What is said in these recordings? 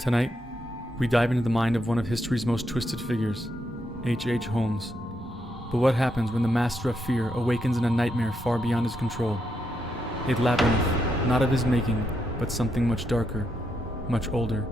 Tonight, we dive into the mind of one of history's most twisted figures, H. Holmes. But what happens when the master of fear awakens in a nightmare far beyond his control? A labyrinth, not of his making, but something much darker, much older.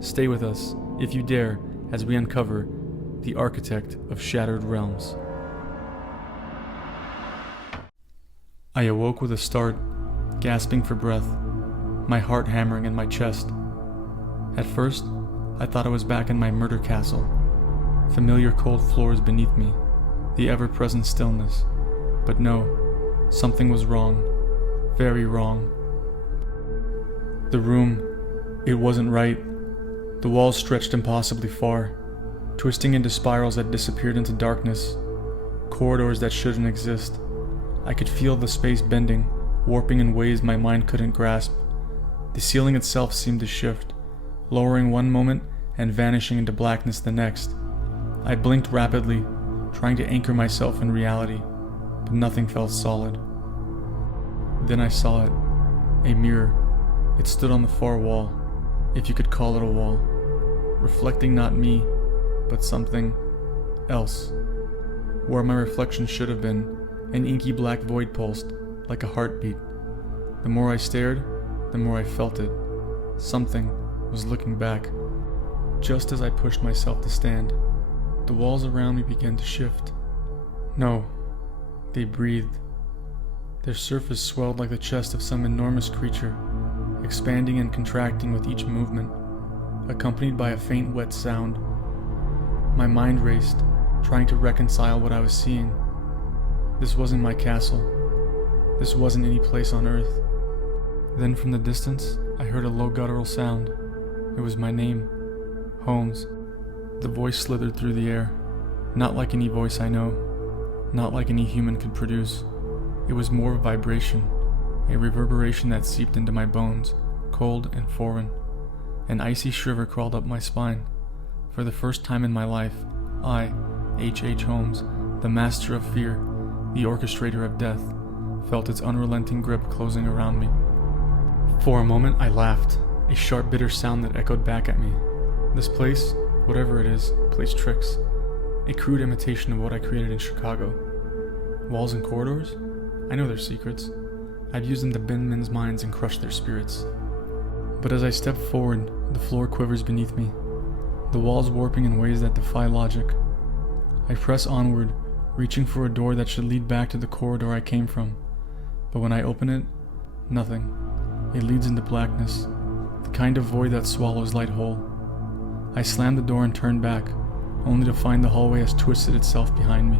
Stay with us, if you dare, as we uncover the architect of shattered realms. I awoke with a start, gasping for breath, my heart hammering in my chest. At first, I thought I was back in my murder castle. Familiar cold floors beneath me, the ever-present stillness. But no, something was wrong, very wrong. The room, it wasn't right. The walls stretched impossibly far, twisting into spirals that disappeared into darkness, corridors that shouldn't exist. I could feel the space bending, warping in ways my mind couldn't grasp. The ceiling itself seemed to shift, lowering one moment and vanishing into blackness the next. I blinked rapidly, trying to anchor myself in reality, but nothing felt solid. Then I saw it, a mirror. It stood on the far wall, if you could call it a wall, reflecting not me, but something else. Where my reflection should have been, an inky black void pulsed, like a heartbeat. The more I stared, the more I felt it. Something was looking back. Just as I pushed myself to stand, the walls around me began to shift. No, they breathed. Their surface swelled like the chest of some enormous creature, expanding and contracting with each movement, accompanied by a faint wet sound. My mind raced, trying to reconcile what I was seeing. This wasn't my castle. This wasn't any place on earth. Then from the distance, I heard a low guttural sound. It was my name, Holmes. The voice slithered through the air, not like any voice I know, not like any human could produce. It was more of a vibration, a reverberation that seeped into my bones, cold and foreign. An icy shiver crawled up my spine. For the first time in my life, I, H. Holmes, the master of fear, the orchestrator of death, felt its unrelenting grip closing around me. For a moment I laughed, a sharp bitter sound that echoed back at me. This place, whatever it is, plays tricks. A crude imitation of what I created in Chicago. Walls and corridors? I know their secrets. I've used them to bend men's minds and crush their spirits. But as I step forward, the floor quivers beneath me, the walls warping in ways that defy logic. I press onward, reaching for a door that should lead back to the corridor I came from. But when I open it, nothing. It leads into blackness, the kind of void that swallows light whole. I slam the door and turn back, only to find the hallway has twisted itself behind me,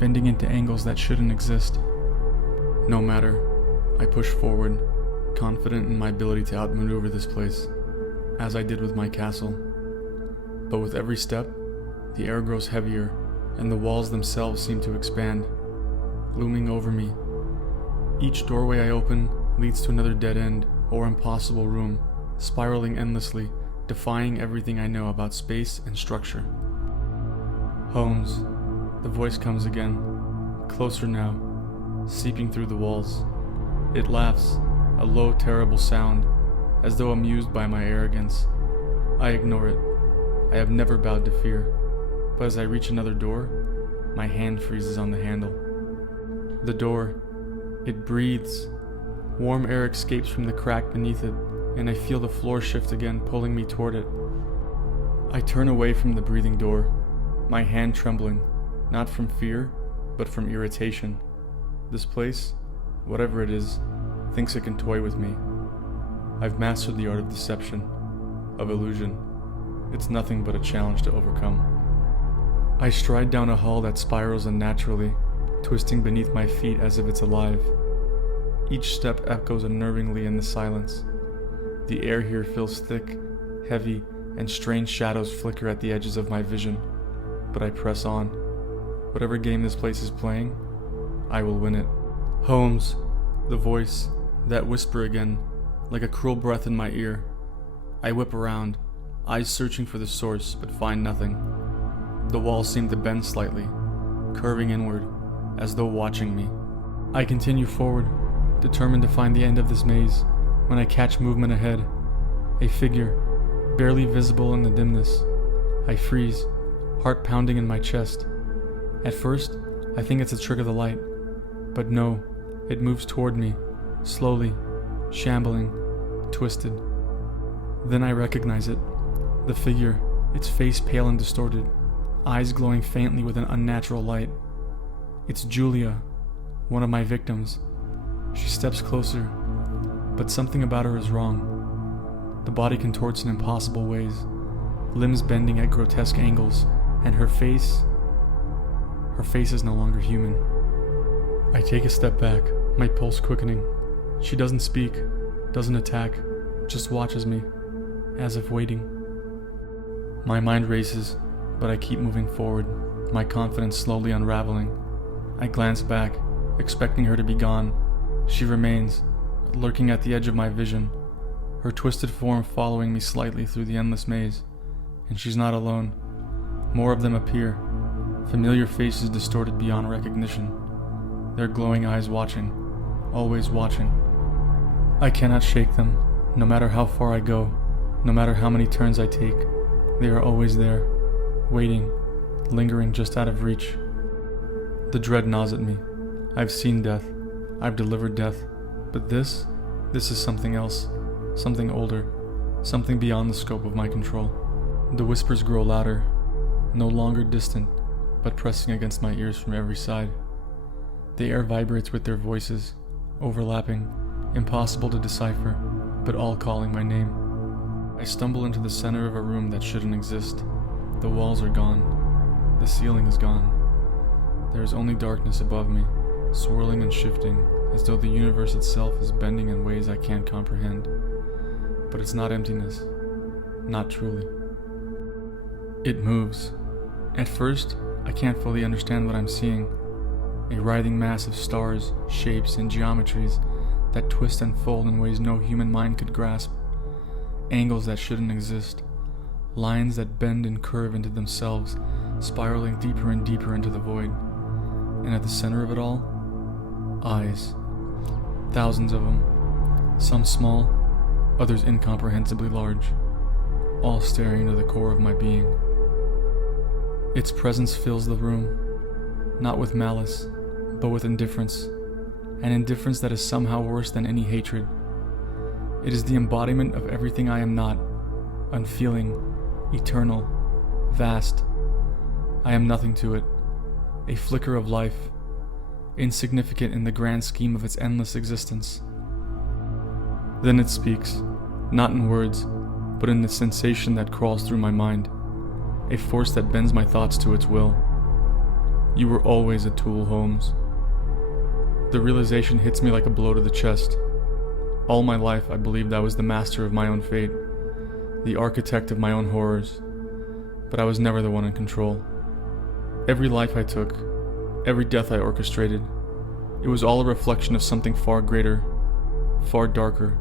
bending into angles that shouldn't exist. No matter, I push forward, confident in my ability to outmaneuver this place, as I did with my castle. But with every step, the air grows heavier, and the walls themselves seem to expand, looming over me. Each doorway I open leads to another dead end or impossible room, spiraling endlessly, defying everything I know about space and structure. Holmes, the voice comes again, closer now, seeping through the walls. It laughs, a low, terrible sound, as though amused by my arrogance. I ignore it. I have never bowed to fear, but as I reach another door, my hand freezes on the handle. The door, it breathes. Warm air escapes from the crack beneath it, and I feel the floor shift again, pulling me toward it. I turn away from the breathing door, my hand trembling, not from fear, but from irritation. This place, whatever it is, thinks it can toy with me. I've mastered the art of deception, of illusion. It's nothing but a challenge to overcome. I stride down a hall that spirals unnaturally, twisting beneath my feet as if it's alive. Each step echoes unnervingly in the silence. The air here feels thick, heavy, and strange shadows flicker at the edges of my vision. But I press on. Whatever game this place is playing, I will win it. Holmes, the voice, that whisper again, like a cruel breath in my ear. I whip around, eyes searching for the source, but find nothing. The walls seem to bend slightly, curving inward, as though watching me. I continue forward, determined to find the end of this maze, when I catch movement ahead. A figure, barely visible in the dimness. I freeze, heart pounding in my chest. At first, I think it's a trick of the light, but no, it moves toward me, slowly, shambling, twisted. Then I recognize it. The figure, its face pale and distorted, eyes glowing faintly with an unnatural light. It's Julia, one of my victims. She steps closer, but something about her is wrong. The body contorts in impossible ways, limbs bending at grotesque angles, and her face is no longer human. I take a step back, my pulse quickening. She doesn't speak, doesn't attack, just watches me, as if waiting. My mind races, but I keep moving forward, my confidence slowly unraveling. I glance back, expecting her to be gone. She remains, lurking at the edge of my vision, her twisted form following me slightly through the endless maze. And she's not alone. More of them appear, familiar faces distorted beyond recognition, their glowing eyes watching, always watching. I cannot shake them, no matter how far I go, no matter how many turns I take. They are always there, waiting, lingering just out of reach. The dread gnaws at me. I've seen death. I've delivered death. But this is something else, something older, something beyond the scope of my control. The whispers grow louder, no longer distant, but pressing against my ears from every side. The air vibrates with their voices, overlapping, impossible to decipher, but all calling my name. I stumble into the center of a room that shouldn't exist. The walls are gone. The ceiling is gone. There is only darkness above me, swirling and shifting, as though the universe itself is bending in ways I can't comprehend. But it's not emptiness. Not truly. It moves. At first, I can't fully understand what I'm seeing. A writhing mass of stars, shapes, and geometries that twist and fold in ways no human mind could grasp. Angles that shouldn't exist. Lines that bend and curve into themselves, spiraling deeper and deeper into the void. And at the center of it all, eyes. Thousands of them. Some small, others incomprehensibly large. All staring into the core of my being. Its presence fills the room, not with malice, but with indifference. An indifference that is somehow worse than any hatred. It is the embodiment of everything I am not, unfeeling, eternal, vast. I am nothing to it, a flicker of life, insignificant in the grand scheme of its endless existence. Then it speaks, not in words, but in the sensation that crawls through my mind, a force that bends my thoughts to its will. You were always a tool, Holmes. The realization hits me like a blow to the chest. All my life I believed I was the master of my own fate, the architect of my own horrors, but I was never the one in control. Every life I took, every death I orchestrated, it was all a reflection of something far greater, far darker.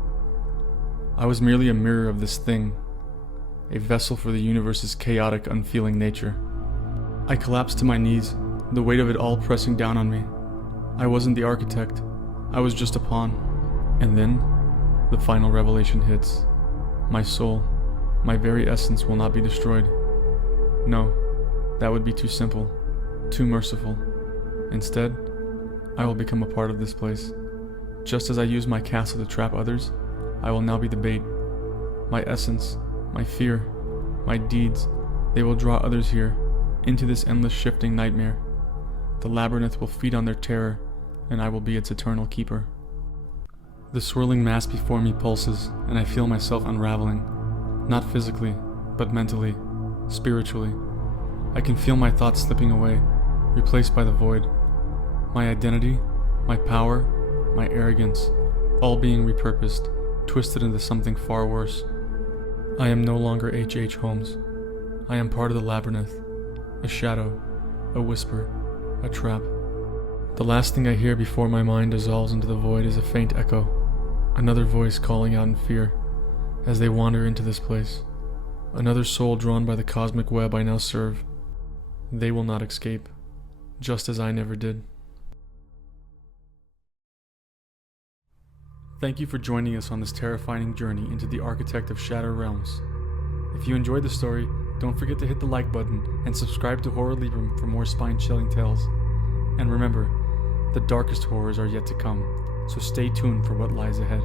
I was merely a mirror of this thing, a vessel for the universe's chaotic, unfeeling nature. I collapsed to my knees, the weight of it all pressing down on me. I wasn't the architect, I was just a pawn. And then, the final revelation hits. My soul, my very essence will not be destroyed. No, that would be too simple, too merciful. Instead, I will become a part of this place. Just as I use my castle to trap others, I will now be the bait. My essence, my fear, my deeds, they will draw others here, into this endless shifting nightmare. The labyrinth will feed on their terror, and I will be its eternal keeper. The swirling mass before me pulses, and I feel myself unraveling. Not physically, but mentally, spiritually. I can feel my thoughts slipping away, replaced by the void. My identity, my power, my arrogance, all being repurposed, twisted into something far worse. I am no longer H. Holmes. I am part of the labyrinth, a shadow, a whisper, a trap. The last thing I hear before my mind dissolves into the void is a faint echo, another voice calling out in fear as they wander into this place, another soul drawn by the cosmic web I now serve. They will not escape, just as I never did. Thank you for joining us on this terrifying journey into the Architect of Shadow Realms. If you enjoyed the story, don't forget to hit the like button and subscribe to Horror Librum for more spine-chilling tales. And remember, the darkest horrors are yet to come, so stay tuned for what lies ahead.